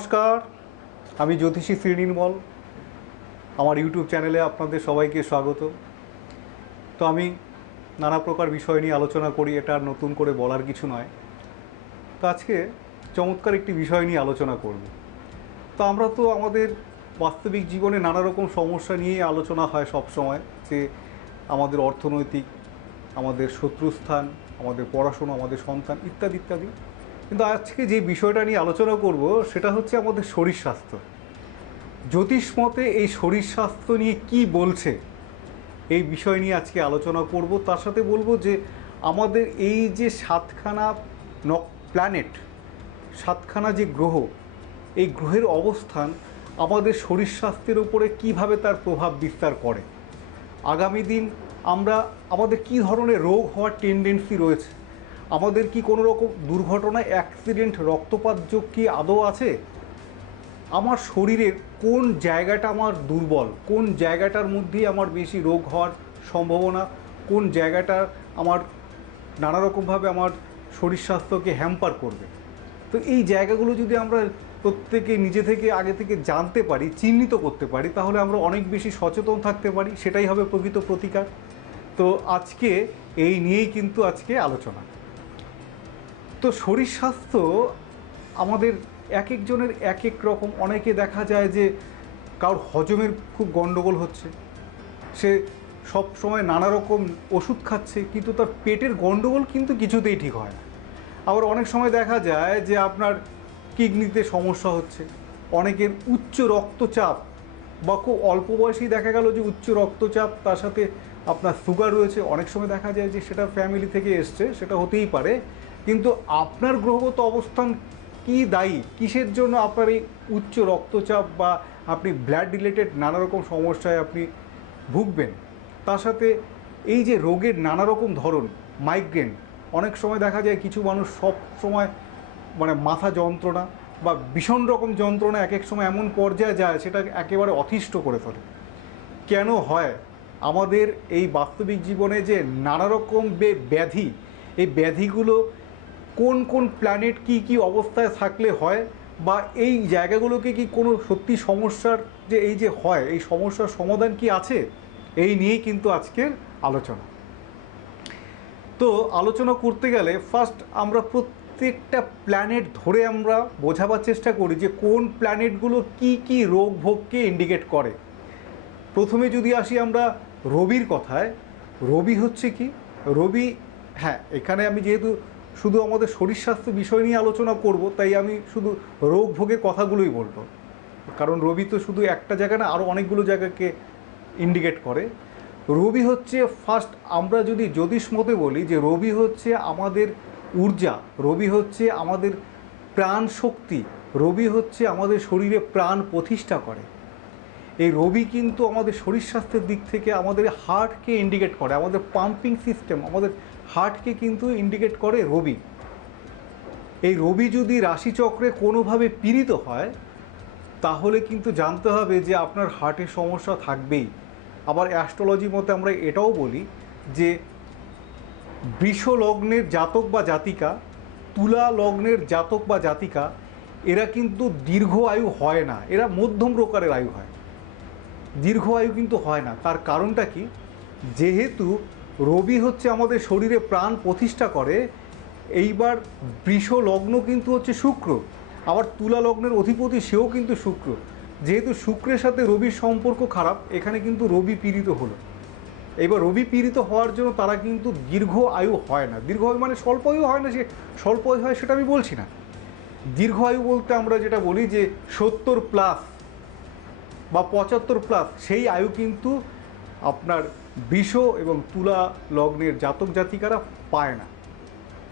নমস্কার, আমি জ্যোতিষী শ্রীনির্মল। আমার ইউটিউব চ্যানেলে আপনাদের সবাইকে স্বাগত। তো আমি নানা প্রকার বিষয় নিয়ে আলোচনা করি, এটা আর নতুন করে বলার কিছু নয়। তো আজকে চমৎকার একটি বিষয় নিয়ে আলোচনা করব। তো আমরা তো আমাদের বাস্তবিক জীবনে নানা রকম সমস্যা নিয়ে আলোচনা হয় সব সময়, যে আমাদের অর্থনৈতিক, আমাদের শত্রুস্থান, আমাদের পড়াশোনা, আমাদের সন্তান ইত্যাদি ইত্যাদি। কিন্তু আজকে যে বিষয়টা নিয়ে আলোচনা করব সেটা হচ্ছে আমাদের শরীর স্বাস্থ্য। জ্যোতিষ মতে এই শরীর স্বাস্থ্য নিয়ে কি বলছে, এই বিষয় নিয়ে আজকে আলোচনা করব। তার সাথে বলবো যে আমাদের এই যে সাতখানা প্ল্যানেট, সাতখানা যে গ্রহ, এই গ্রহের অবস্থান আমাদের শরীর স্বাস্থ্যের উপরে কীভাবে তার প্রভাব বিস্তার করে। আগামী দিন আমাদের কী ধরনের রোগ হওয়ার টেন্ডেন্সি রয়েছে, আমাদের কি কোনো রকম দুর্ঘটনা, অ্যাক্সিডেন্ট, রক্তপাতযোগ কি আদৌ আছে, আমার শরীরের কোন জায়গাটা আমার দুর্বল, কোন জায়গাটার মধ্যেই আমার বেশি রোগ হওয়ার সম্ভাবনা, কোন জায়গাটা আমার নানা রকমভাবে আমার শরীর স্বাস্থ্যকে হ্যাম্পার করবে। তো এই জায়গাগুলো যদি আমরা প্রত্যেকে নিজে থেকে আগে থেকে জানতে পারি, চিহ্নিত করতে পারি, তাহলে আমরা অনেক বেশি সচেতন থাকতে পারি। সেটাই হবে প্রকৃত প্রতিকার। তো আজকে এই নিয়েই কিন্তু আজকে আলোচনা। তো শরীর স্বাস্থ্য আমাদের এক একজনের এক এক রকম। অনেকে দেখা যায় যে কারোর হজমের খুব গণ্ডগোল হচ্ছে, সে সব সময় নানা রকম ওষুধ খাচ্ছে, কিন্তু তার পেটের গণ্ডগোল কিন্তু কিছুতেই ঠিক হয় না। আবার অনেক সময় দেখা যায় যে আপনার কিডনিতে সমস্যা হচ্ছে, অনেকের উচ্চ রক্তচাপ, বা খুব অল্প বয়সেই দেখা গেল যে উচ্চ রক্তচাপ, তার সাথে আপনার সুগার রয়েছে। অনেক সময় দেখা যায় যে সেটা ফ্যামিলি থেকে এসছে, সেটা হতেই পারে। কিন্তু আপনার গ্রহগত অবস্থান কি দায়ী, কিসের জন্য আপনার এই উচ্চ রক্তচাপ বা আপনি ব্লাড রিলেটেড নানা রকম সমস্যায় আপনি ভুগবেন। তার সাথে এই যে রোগের নানা রকম ধরন, মাইগ্রেন, অনেক সময় দেখা যায় কিছু মানুষ সব সময় মাথা যন্ত্রণা বা ভীষণ রকম যন্ত্রণা এক এক সময় এমন পর্যায়ে যায় সেটা একেবারে অতিষ্ঠ করে তোলে। কেন হয়? আমাদের এই বাস্তবিক জীবনে যে নানা রকম ব্যাধি, এই ব্যাধিগুলো কোন কোন প্ল্যানেট কি কি অবস্থায় থাকলে হয়, বা এই জায়গাগুলোকে কি কোনো সত্যি সমস্যার যে এই যে হয়, এই সমস্যার সমাধান কি আছে, এই নিয়েই কিন্তু আজকের আলোচনা। তো আলোচনা করতে গেলে ফার্স্ট আমরা প্রত্যেকটা প্ল্যানেট ধরে আমরা বোঝাবার চেষ্টা করি যে কোন প্ল্যানেটগুলো কি কি রোগ ভোগকে ইন্ডিকেট করে। প্রথমে যদি আসি আমরা রবির কথায়, রবি হচ্ছে কি? রবি, হ্যাঁ, এখানে আমি যেহেতু শুধু আমাদের শরীর স্বাস্থ্য বিষয় নিয়ে আলোচনা করব, তাই আমি শুধু রোগ ভোগের কথাগুলোই বলবো, কারণ রবি তো শুধু একটা জায়গা না, আরও অনেকগুলো জায়গাকে ইন্ডিকেট করে। রবি হচ্ছে ফার্স্ট, আমরা যদি জ্যোতিষ মতে বলি যে রবি হচ্ছে আমাদের ঊর্জা, রবি হচ্ছে আমাদের প্রাণ শক্তি, রবি হচ্ছে আমাদের শরীরে প্রাণ প্রতিষ্ঠা করে। এই রবি কিন্তু আমাদের শরীর স্বাস্থ্যের দিক থেকে আমাদের হার্টকে ইন্ডিকেট করে, আমাদের পাম্পিং সিস্টেম, আমাদের হার্টকে কিন্তু ইন্ডিকেট করে রবি। এই রবি যদি রাশিচক্রে কোনোভাবে পীড়িত হয়, তাহলে কিন্তু জানতে হবে যে আপনার হার্টের সমস্যা থাকবেই। আবার অ্যাস্ট্রোলজি মতে আমরা এটাও বলি যে বৃষ লগ্নের জাতক বা জাতিকা, তুলা লগ্নের জাতক বা জাতিকা, এরা কিন্তু দীর্ঘ আয়ু হয় না, এরা মধ্যম প্রকারের আয়ু হয়, দীর্ঘ আয়ু কিন্তু হয় না। তার কারণটা কি? যেহেতু রবি হচ্ছে আমাদের শরীরে প্রাণ প্রতিষ্ঠা করে, এইবার বৃষ লগ্ন কিন্তু হচ্ছে শুক্র, আবার তুলা লগ্নের অধিপতি সেও কিন্তু শুক্র। যেহেতু শুক্রের সাথে রবির সম্পর্ক খারাপ, এখানে কিন্তু রবি পীড়িত হলো। এইবার রবি পীড়িত হওয়ার জন্য তারা কিন্তু দীর্ঘ আয়ু হয় না। দীর্ঘ আয়ু মানে স্বল্প আয়ু হয় না, যে স্বল্প আয়ু হয় সেটা আমি বলছি না। দীর্ঘ আয়ু বলতে আমরা যেটা বলি যে 70+ বা 75+, সেই আয়ু কিন্তু আপনার বৃষ এবং তুলা লগ্নের জাতক জাতিকারা পায় না।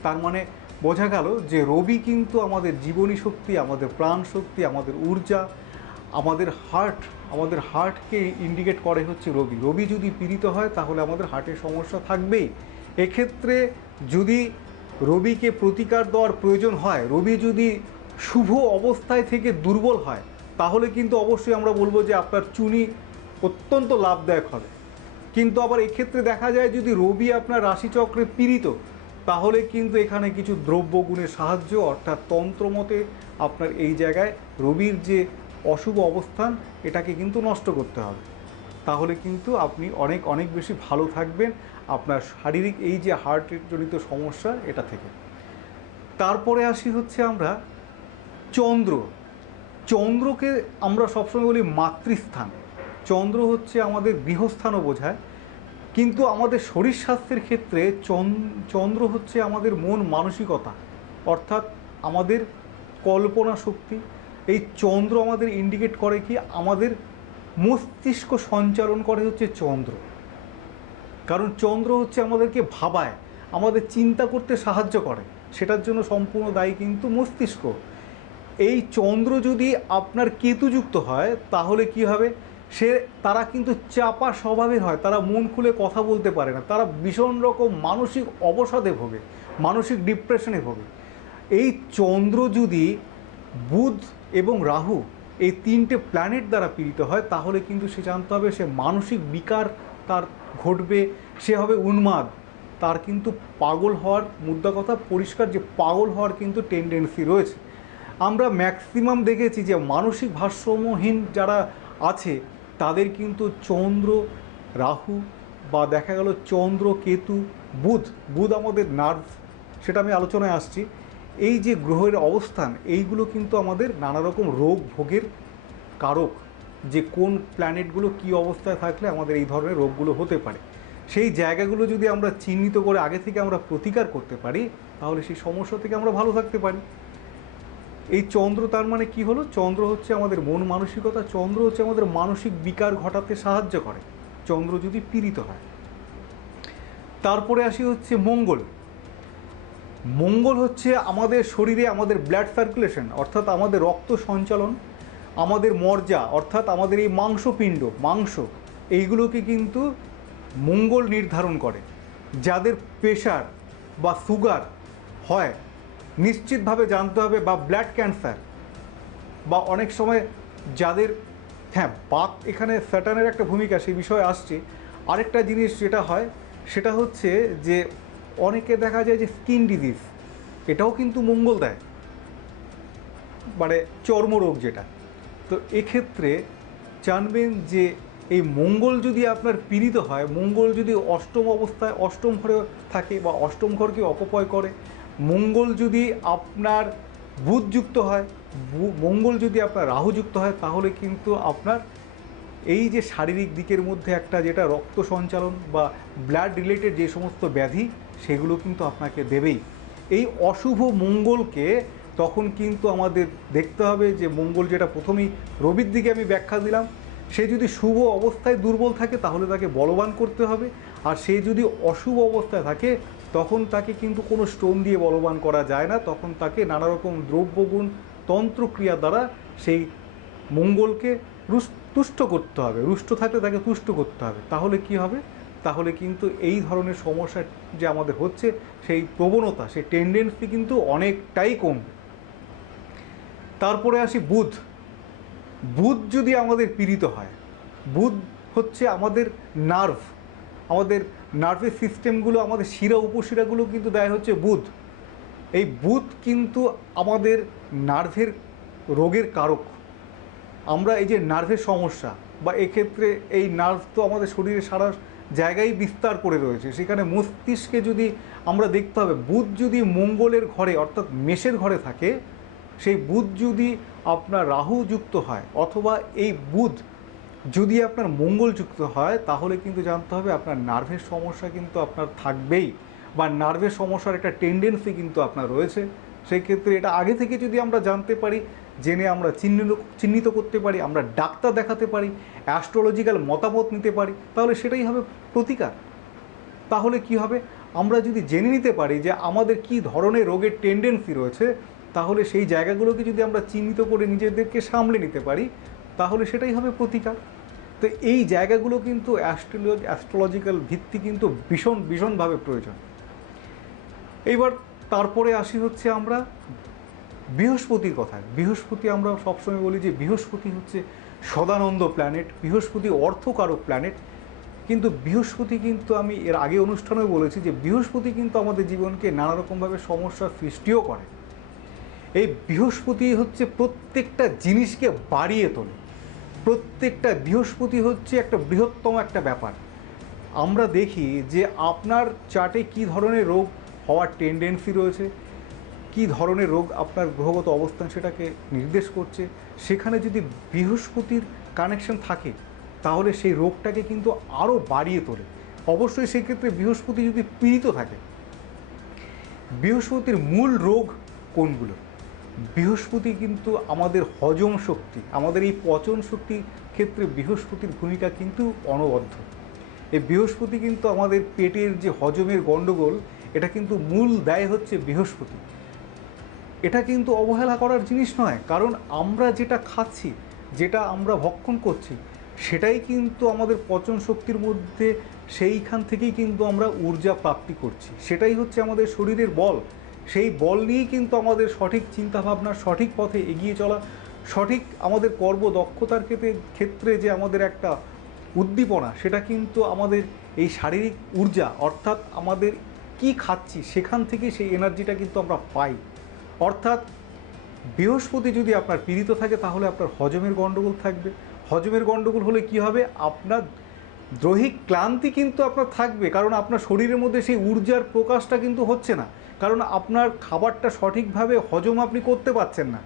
তার মানে বোঝা গেল যে রবি কিন্তু আমাদের জীবনী শক্তি, আমাদের প্রাণ শক্তি, আমাদের ঊর্জা, আমাদের হার্টকে ইন্ডিকেট করে হচ্ছে রবি। রবি যদি পীড়িত হয় তাহলে আমাদের হার্টের সমস্যা থাকবেই। এক্ষেত্রে যদি রবিকে প্রতিকার দেওয়ার প্রয়োজন হয়, রবি যদি শুভ অবস্থায় থেকে দুর্বল হয়, তাহলে কিন্তু অবশ্যই আমরা বলবো যে আপনার চুনি অত্যন্ত লাভদায়ক হবে। কিন্তু আবার এক্ষেত্রে দেখা যায় যদি রবি আপনার রাশিচক্রে পীড়িত, তাহলে কিন্তু এখানে কিছু দ্রব্যগুণের সাহায্য, অর্থাৎ তন্ত্রমতে আপনার এই জায়গায় রবির যে অশুভ অবস্থান এটাকে কিন্তু নষ্ট করতে হবে। তাহলে কিন্তু আপনি অনেক অনেক বেশি ভালো থাকবেন আপনার শারীরিক এই যে হার্টের জনিত সমস্যা এটা থেকে। তারপরে আসি হচ্ছে আমরা চন্দ্র। চন্দ্রকে আমরা সবসময় বলি মাতৃস্থান। চন্দ্র হচ্ছে আমাদের গৃহস্থানও বোঝায়, কিন্তু আমাদের শরীর স্বাস্থ্যের ক্ষেত্রে চন্দ্র হচ্ছে আমাদের মন মানসিকতা, অর্থাৎ আমাদের কল্পনা শক্তি। এই চন্দ্র আমাদের ইন্ডিকেট করে কি, আমাদের মস্তিষ্ক সঞ্চালন করে হচ্ছে চন্দ্র। কারণ চন্দ্র হচ্ছে আমাদেরকে ভাবায়, আমাদের চিন্তা করতে সাহায্য করে, সেটার জন্য সম্পূর্ণ দায়ী কিন্তু মস্তিষ্ক। এই চন্দ্র যদি আপনার কেতুযুক্ত হয় তাহলে কি হবে, তারা কিন্তু চাপা স্বভাবের হয়, তারা মন খুলে কথা বলতে পারে না, তারা ভীষণ রকম মানসিক অবসাদে ভোগে, মানসিক ডিপ্রেশনে ভোগে। এই চন্দ্র যদি বুধ এবং রাহু এই তিনটে প্ল্যানেট দ্বারা পীড়িত হয় তাহলে কিন্তু সে জানতে হবে সে মানসিক বিকার তার ঘটবে, সে হবে উন্মাদ, তার কিন্তু পাগল হওয়ার, মুদ্রা কথা পরিষ্কার যে পাগল হওয়ার কিন্তু টেন্ডেন্সি রয়েছে। আমরা ম্যাক্সিমাম দেখেছি যে মানসিক ভারসাম্যহীন যারা আছে তাদের কিন্তু চন্দ্র রাহু বা দেখা গেল চন্দ্র কেতু বুধ আমাদের নার্ভ, সেটা আমি আলোচনায় আসছি। এই যে গ্রহের অবস্থান এইগুলো কিন্তু আমাদের নানা রকম রোগ ভোগের কারক, যে কোন প্ল্যানেটগুলো কী অবস্থায় থাকলে আমাদের এই ধরনের রোগগুলো হতে পারে। সেই জায়গাগুলো যদি আমরা চিহ্নিত করে আগে থেকে আমরা প্রতিকার করতে পারি তাহলে সেই সমস্যা থেকে আমরা ভালো থাকতে পারি। এই চন্দ্র তার মানে কি হলো, চন্দ্র হচ্ছে আমাদের মন মানসিকতা, চন্দ্র হচ্ছে আমাদের মানসিক বিকার ঘটাতে সাহায্য করে চন্দ্র যদি পীড়িত হয়। তারপরে আসি হচ্ছে মঙ্গল। মঙ্গল হচ্ছে আমাদের শরীরে আমাদের ব্লাড সার্কুলেশন, অর্থাৎ আমাদের রক্ত সঞ্চালন, আমাদের মজ্জা, অর্থাৎ আমাদের এই মাংস এইগুলোকে কিন্তু মঙ্গল নির্ধারণ করে। যাদের প্রেশার বা সুগার হয় নিশ্চিতভাবে জানতে হবে, বা ব্লাড ক্যান্সার, বা অনেক সময় যাদের বাত, এখানে স্যাটার্নের একটা ভূমিকা, সেই বিষয়ে আসছে। আরেকটা জিনিস যেটা হয় সেটা হচ্ছে যে অনেকে দেখা যায় যে স্কিন ডিজিজ, এটাও কিন্তু মঙ্গল দেয়, মানে চর্মরোগ যেটা। তো এক্ষেত্রে জানবেন যে এই মঙ্গল যদি আপনার পীড়িত হয়, মঙ্গল যদি অষ্টম অবস্থায় অষ্টম ঘরে থাকে বা অষ্টম ঘরকে অপপয় করে, মঙ্গল যদি আপনার বুধযুক্ত হয়, মঙ্গল যদি আপনার রাহুযুক্ত হয়, তাহলে কিন্তু আপনার এই যে শারীরিক দিকের মধ্যে একটা যেটা রক্ত সঞ্চালন বা ব্লাড রিলেটেড যে সমস্ত ব্যাধি সেগুলো কিন্তু আপনাকে দেবেই। এই অশুভ মঙ্গলকে তখন কিন্তু আমাদের দেখতে হবে যে মঙ্গল, যেটা প্রথমেই রবির দিকে আমি ব্যাখ্যা দিলাম, সে যদি শুভ অবস্থায় দুর্বল থাকে তাহলে তাকে বলবান করতে হবে, আর সে যদি অশুভ অবস্থায় থাকে তখন তাকে কিন্তু কোনো স্টোন দিয়ে বলবান করা যায় না, তখন তাকে নানা রকম দ্রব্যগুণ তন্ত্রক্রিয়া দ্বারা সেই মঙ্গলকে তুষ্ট করতে হবে, রুষ্ট থাকলে তাকে তুষ্ট করতে হবে। তাহলে কি হবে, তাহলে কিন্তু এই ধরনের সমস্যা যে আমাদের হচ্ছে সেই প্রবণতা, সেই টেন্ডেন্সি কিন্তু অনেকটাই কমবে। তারপরে আসি বুধ যদি আমাদের পীড়িত হয়, বুধ হচ্ছে আমাদের নার্ভ, আমাদের নার্ভের সিস্টেমগুলো, আমাদের শিরা উপশিরাগুলো কিন্তু দেয় হচ্ছে বুধ। এই বুধ কিন্তু আমাদের নার্ভের রোগের কারক। আমরা এই যে নার্ভের সমস্যা, বা এক্ষেত্রে এই নার্ভ তো আমাদের শরীরে সারা জায়গায় বিস্তার করে রয়েছে, সেখানে মস্তিষ্কে যদি আমরা দেখতে হবে, বুধ যদি মঙ্গলের ঘরে অর্থাৎ মেষের ঘরে থাকে, সেই বুধ যদি আপনার রাহু যুক্ত হয় অথবা এই বুধ যদি আপনার মঙ্গল যুক্ত হয়, তাহলে কিন্তু জানতে হবে আপনার নার্ভের সমস্যা কিন্তু আপনার থাকবেই, বা নার্ভের সমস্যার একটা টেন্ডেন্সি কিন্তু আপনার রয়েছে। সেই ক্ষেত্রে এটা আগে থেকে যদি আমরা জানতে পারি, জেনে আমরা চিহ্নিত করতে পারি, আমরা ডাক্তার দেখাতে পারি, অ্যাস্ট্রোলজিক্যাল মতামত নিতে পারি, তাহলে সেটাই হবে প্রতিকার। তাহলে কি হবে, আমরা যদি জেনে নিতে পারি যে আমাদের কি ধরনের রোগের টেন্ডেন্সি রয়েছে, তাহলে সেই জায়গাগুলোকে যদি আমরা চিহ্নিত করে নিজেদেরকে সামলে নিতে পারি, তাহলে সেটাই হবে প্রতিকার। তো এই জায়গাগুলো কিন্তু অ্যাস্ট্রোলজিক্যাল ভিত্তি কিন্তু ভীষণভাবে প্রয়োজন। এইবার তারপরে আসি হচ্ছে আমরা বৃহস্পতির কথায়। বৃহস্পতি আমরা সবসময় বলি যে বৃহস্পতি হচ্ছে সদানন্দ প্ল্যানেট, বৃহস্পতি অর্থকারক প্ল্যানেট, কিন্তু বৃহস্পতি কিন্তু আমি এর আগে অনুষ্ঠানেও বলেছি যে বৃহস্পতি কিন্তু আমাদের জীবনকে নানা রকমভাবে সমস্যার সৃষ্টিও করে। এই বৃহস্পতি হচ্ছে প্রত্যেকটা জিনিসকে বাড়িয়ে তোলে। প্রত্যেকটা বৃহস্পতি হচ্ছে একটা বৃহত্তম একটা ব্যাপার। আমরা দেখি যে আপনার চার্টে কী ধরনের রোগ হওয়ার টেন্ডেন্সি রয়েছে, কী ধরনের রোগ আপনার গ্রহগত অবস্থান সেটাকে নির্দেশ করছে। সেখানে যদি বৃহস্পতির কানেকশন থাকে তাহলে সেই রোগটাকে কিন্তু আরও বাড়িয়ে তোলে। অবশ্যই সেক্ষেত্রে বৃহস্পতি যদি পীড়িত থাকে। বৃহস্পতির মূল রোগ কোনগুলো? বৃহস্পতি কিন্তু আমাদের হজম শক্তি, আমাদের এই পচন শক্তির ক্ষেত্রে বৃহস্পতির ভূমিকা কিন্তু অনবদ্য। এই বৃহস্পতি কিন্তু আমাদের পেটের যে হজমের গণ্ডগোল, এটা কিন্তু মূল দায় হচ্ছে বৃহস্পতি। এটা কিন্তু অবহেলা করার জিনিস নয়, কারণ আমরা যেটা খাচ্ছি, যেটা আমরা ভক্ষণ করছি, সেটাই কিন্তু আমাদের পচন শক্তির মধ্যে, সেইখান থেকেই কিন্তু আমরা ঊর্জা প্রাপ্তি করছি। সেটাই হচ্ছে আমাদের শরীরের বল। সেই বল নিয়েই কিন্তু আমাদের সঠিক চিন্তাভাবনা, সঠিক পথে এগিয়ে চলা, সঠিক আমাদের কর্মদক্ষতার ক্ষেত্রে যে আমাদের একটা উদ্দীপনা, সেটা কিন্তু আমাদের এই শারীরিক ঊর্জা, অর্থাৎ আমাদের কি খাচ্ছি সেখান থেকে সেই এনার্জিটা কিন্তু আমরা পাই। অর্থাৎ বৃহস্পতি যদি আপনার পীড়িত থাকে তাহলে আপনার হজমের গণ্ডগোল থাকবে। হজমের গণ্ডগোল হলে কি হবে? আপনার দৈহিক ক্লান্তি কিন্তু আপনার থাকবে, কারণ আপনার শরীরের মধ্যে সেই ঊর্জার প্রকাশটা কিন্তু হচ্ছে না, কারণ আপনার খাবারটা সঠিকভাবে হজম আপনি করতে পারছেন না।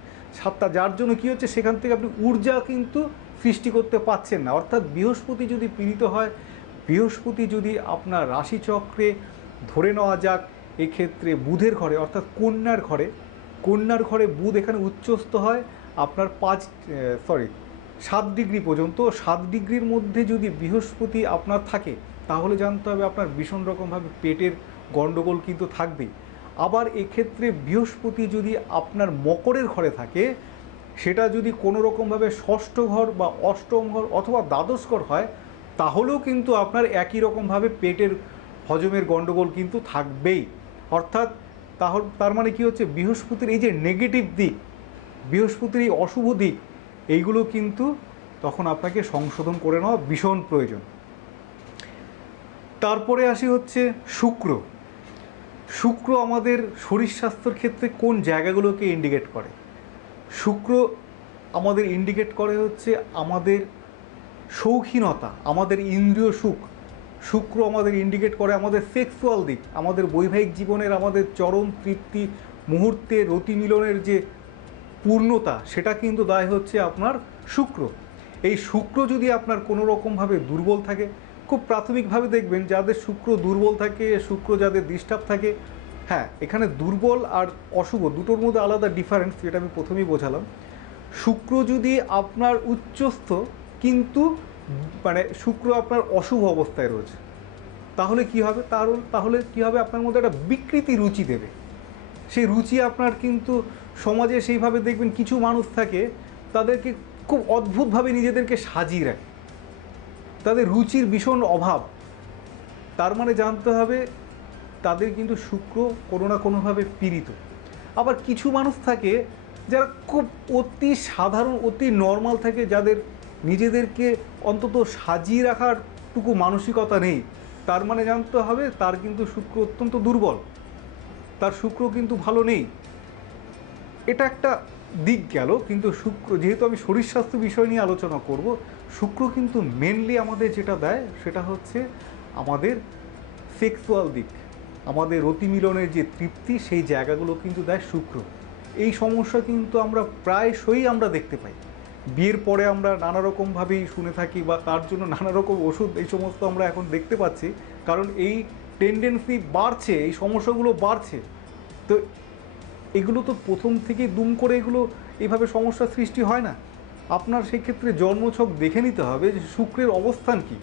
যার জন্য কী হচ্ছে, সেখান থেকে আপনি ঊর্জা কিন্তু সৃষ্টি করতে পারছেন না। অর্থাৎ বৃহস্পতি যদি পীড়িত হয়, বৃহস্পতি যদি আপনার রাশিচক্রে ধরে নেওয়া যাক এক্ষেত্রে বুধের ঘরে, অর্থাৎ কন্যার ঘরে বুধ এখানে উচ্চস্থ হয় আপনার 7 ডিগ্রি পর্যন্ত। 7 ডিগ্রির মধ্যে যদি বৃহস্পতি আপনার থাকে তাহলে জানতে হবে আপনার ভীষণ রকমভাবে পেটের গণ্ডগোল কিন্তু থাকবেই। আবার এক্ষেত্রে বৃহস্পতি যদি আপনার মকরের ঘরে থাকে, সেটা যদি কোনো রকমভাবে ষষ্ঠ ঘর বা অষ্টম ঘর অথবা দ্বাদশ ঘর হয়, তাহলেও কিন্তু আপনার একই রকমভাবে পেটের হজমের গণ্ডগোল কিন্তু থাকবেই। অর্থাৎ তার মানে কি হচ্ছে, বৃহস্পতির এই যে নেগেটিভ দিক, বৃহস্পতির এই অশুভ দিক, এইগুলো কিন্তু তখন আপনাকে সংশোধন করে নেওয়া ভীষণ প্রয়োজন। তারপরে আসি হচ্ছে শুক্র আমাদের শরীর স্বাস্থ্যের ক্ষেত্রে কোন জায়গাগুলোকে ইন্ডিকেট করে? শুক্র আমাদের ইন্ডিকেট করে হচ্ছে আমাদের শৌখিনতা, আমাদের ইন্দ্রিয় সুখ। শুক্র আমাদের ইন্ডিকেট করে আমাদের সেক্সুয়াল দিক, আমাদের বৈবাহিক জীবনের আমাদের চরম তৃপ্তি মুহূর্তে রতি মিলনের যে পূর্ণতা, সেটা কিন্তু দায় হচ্ছে আপনার শুক্র। এই শুক্র যদি আপনার কোনো রকমভাবে দুর্বল থাকে, খুব প্রাথমিকভাবে দেখবেন যাদের শুক্র দুর্বল থাকে, শুক্র যাদের ডিস্টার্ব থাকে, হ্যাঁ এখানে দুর্বল আর অশুভ দুটোর মধ্যে আলাদা ডিফারেন্স, যেটা আমি প্রথমেই বোঝালাম। শুক্র যদি আপনার উচ্চস্থ কিন্তু মানে শুক্র আপনার অশুভ অবস্থায় রয়েছে, তাহলে কি হবে? তাহলে কি হবে, আপনার মধ্যে একটা বিকৃতি রুচি দেবে। সেই রুচি আপনার কিন্তু সমাজে সেইভাবে দেখবেন কিছু মানুষ থাকে, তাদেরকে খুব অদ্ভুতভাবে নিজেদেরকে সাজিয়ে রাখে, তাদের রুচির ভীষণ অভাব। তার মানে জানতে হবে তাদের কিন্তু শুক্র কোনো না কোনোভাবে পীড়িত। আবার কিছু মানুষ থাকে যারা খুব অতি সাধারণ, অতি নর্মাল থাকে, যাদের নিজেদেরকে অন্তত সাজিয়ে রাখারটুকু মানসিকতা নেই, তার মানে জানতে হবে তার কিন্তু শুক্র অত্যন্ত দুর্বল, তার শুক্র কিন্তু ভালো নেই। এটা একটা দিক গেল। কিন্তু শুক্র, যেহেতু আমি শরীর স্বাস্থ্য বিষয় নিয়ে আলোচনা করব, শুক্র কিন্তু মেনলি আমাদের যেটা দেয় সেটা হচ্ছে আমাদের সেক্সুয়াল দিক, আমাদের রতি মিলনের যে তৃপ্তি, সেই জায়গাগুলো কিন্তু দেয় শুক্র। এই সমস্যা কিন্তু আমরা প্রায়শই আমরা দেখতে পাই। বিয়ের পরে আমরা নানা রকমভাবেই শুনে থাকি, বা তার জন্য নানা রকম ওষুধ এই সমস্ত আমরা এখন দেখতে পাচ্ছি, কারণ এই টেন্ডেন্সি বাড়ছে, এই সমস্যাগুলো বাড়ছে। তো এগুলো তো প্রথম থেকে দুম করে এগুলো এইভাবে সমস্যার সৃষ্টি হয় না। আপনার সেক্ষেত্রে জন্মছক দেখে নিতে হবে যে শুক্রের অবস্থান কী,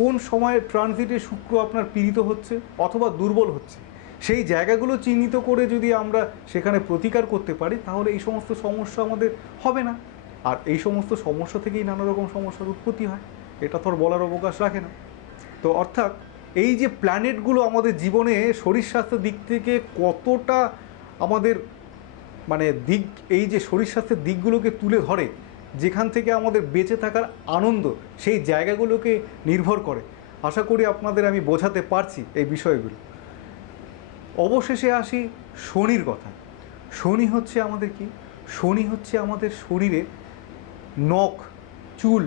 কোন সময়ে ট্রানজিটে শুক্র আপনার পীড়িত হচ্ছে অথবা দুর্বল হচ্ছে। সেই জায়গাগুলো চিহ্নিত করে যদি আমরা সেখানে প্রতিকার করতে পারি, তাহলে এই সমস্ত সমস্যা আমাদের হবে না। আর এই সমস্ত সমস্যা থেকেই নানা রকম সমস্যার উৎপত্তি হয়, এটা তো আর বলার অবকাশ রাখে না। তো অর্থাৎ এই যে প্ল্যানেটগুলো আমাদের জীবনে শরীর স্বাস্থ্যের দিক থেকে কতটা আমাদের মানে দিক, এই যে শরীর স্বাস্থ্যের দিকগুলোকে তুলে ধরে, যেখান থেকে আমাদের বেঁচে থাকার আনন্দ, সেই জায়গাগুলোকে নির্ভর করে। আশা করি আপনাদের আমি বোঝাতে পারছি এই বিষয়গুলো। অবশেষে আসি শনির কথা। শনি হচ্ছে আমাদের কি? শনি হচ্ছে আমাদের শরীরে নখ, চুল,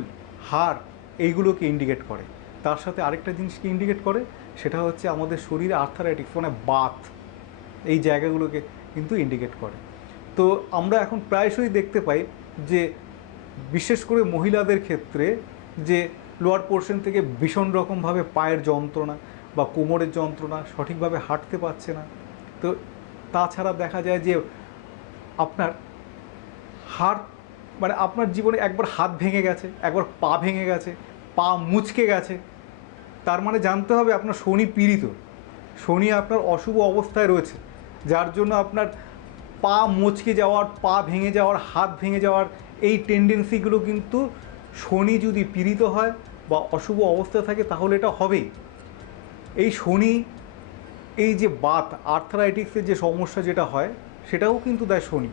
হাড় এইগুলোকে ইন্ডিকেট করে। তার সাথে আরেকটা জিনিসকে ইন্ডিকেট করে, সেটা হচ্ছে আমাদের শরীরে আর্থারাইটিস মানে বাত, এই জায়গাগুলোকে কিন্তু ইন্ডিকেট করে। তো আমরা এখন প্রায়শই দেখতে পাই যে বিশেষ করে মহিলাদের ক্ষেত্রে যে লোয়ার পোর্শন থেকে ভীষণ রকমভাবে পায়ের যন্ত্রণা বা কোমরের যন্ত্রণা, সঠিকভাবে হাঁটতে পারছে না। তো তাছাড়া দেখা যায় যে আপনার হাড় মানে আপনার জীবনে একবার হাত ভেঙে গেছে, একবার পা ভেঙে গেছে, পা মুচকে গেছে, তার মানে জানতে হবে আপনার শনি পীড়িত, শনি আপনার অশুভ অবস্থায় রয়েছে, যার জন্য আপনার পা মুচকে যাওয়ার, পা ভেঙে যাওয়ার, হাত ভেঙে যাওয়ার এই টেন্ডেন্সিগুলো কিন্তু শনি যদি পীড়িত হয় বা অশুভ অবস্থায় থাকে তাহলে এটা হবেই। এই শনি, এই যে বাত আর্থারাইটিসের যে সমস্যা যেটা হয় সেটাও কিন্তু দেয় শনি।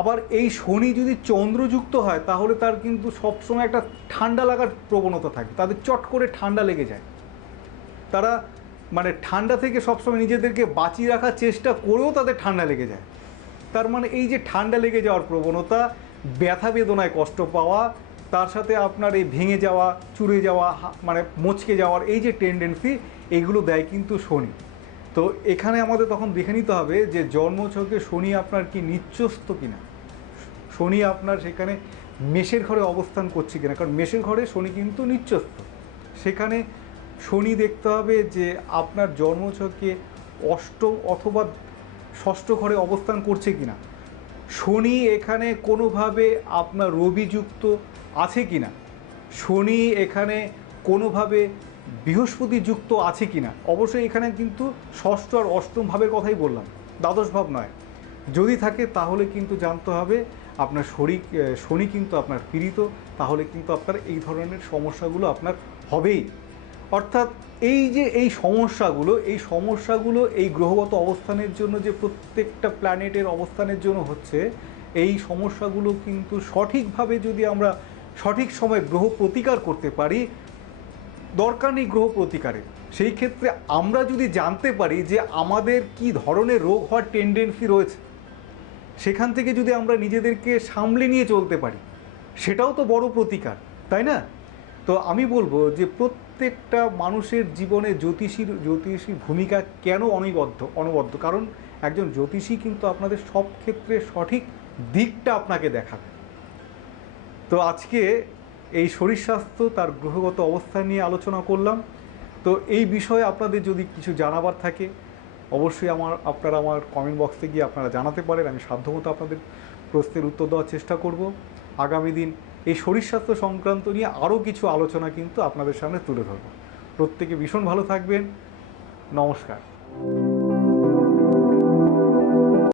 আবার এই শনি যদি চন্দ্রযুক্ত হয় তাহলে তার কিন্তু সবসময় একটা ঠান্ডা লাগার প্রবণতা থাকে, তাদের চট করে ঠান্ডা লেগে যায়, তারা মানে ঠান্ডা থেকে সবসময় নিজেদেরকে বাঁচিয়ে রাখার চেষ্টা করেও তাদের ঠান্ডা লেগে যায়। তার মানে এই যে ঠান্ডা লেগে যাওয়ার প্রবণতা, ব্যথা বেদনায় কষ্ট পাওয়া, তার সাথে আপনার এই ভেঙে যাওয়া, চুরে যাওয়া, মানে মচকে যাওয়ার এই যে টেন্ডেন্সি, এগুলো দেয় কিন্তু শনি। তো এখানে আমাদের তখন দেখে নিতে হবে যে জন্মছকে শনি আপনার কি নিচ্চস্ত কিনা, শনি আপনার সেখানে মেষের ঘরে অবস্থান করছে কিনা, কারণ মেষের ঘরে শনি কিন্তু নিচ্চস্ত। সেখানে শনি দেখতে হবে যে আপনার জন্মছকে অষ্টম অথবা ষষ্ঠ ঘরে অবস্থান করছে কিনা, শনি এখানে কোনোভাবে আপনার রবিযুক্ত আছে কিনা, শনি এখানে কোনোভাবে বৃহস্পতি যুক্ত আছে কিনা। অবশ্যই এখানে কিন্তু ষষ্ঠ আর অষ্টম ভাবের কথাই বললাম, দ্বাদশ ভাব নয়। যদি থাকে তাহলে কিন্তু জানতে হবে আপনার শনি কিন্তু আপনার পীড়িত, তাহলে কিন্তু আপনার এই ধরনের সমস্যাগুলো আপনার হবেই। অর্থাৎ এই যে এই সমস্যাগুলো এই গ্রহগত অবস্থানের জন্য, যে প্রত্যেকটা প্ল্যানেটের অবস্থানের জন্য হচ্ছে, এই সমস্যাগুলো কিন্তু সঠিকভাবে যদি আমরা সঠিক সময়ে গ্রহ প্রতিকার করতে পারি, দরকার নেই গ্রহ প্রতিকারের, সেই ক্ষেত্রে আমরা যদি জানতে পারি যে আমাদের কি ধরনের রোগ হওয়ার টেন্ডেন্সি রয়েছে, সেখান থেকে যদি আমরা নিজেদেরকে সামলে নিয়ে চলতে পারি, সেটাও তো বড় প্রতিকার, তাই না? তো আমি বলবো যে প্রত্যেকটা মানুষের জীবনে জ্যোতিষীর ভূমিকা কেন অনবদ্য, কারণ একজন জ্যোতিষী কিন্তু আপনাদের সব ক্ষেত্রে সঠিক দিকটা আপনাকে দেখাবে। তো আজকে এই শরীর স্বাস্থ্য তার গ্রহগত অবস্থান নিয়ে আলোচনা করলাম। তো এই বিষয়ে আপনাদের যদি কিছু জানাবার থাকে অবশ্যই আপনারা আমার কমেন্ট বক্সে গিয়ে আপনারা জানাতে পারেন, আমি সাধ্যমতো আপনাদের প্রশ্নের উত্তর দেওয়ার চেষ্টা করব। আগামী দিন এই শরীর স্বাস্থ্য সংক্রান্ত নিয়ে আরও কিছু আলোচনা কিন্তু আপনাদের সামনে তুলে ধরব। প্রত্যেকে ভীষণ ভালো থাকবেন। নমস্কার।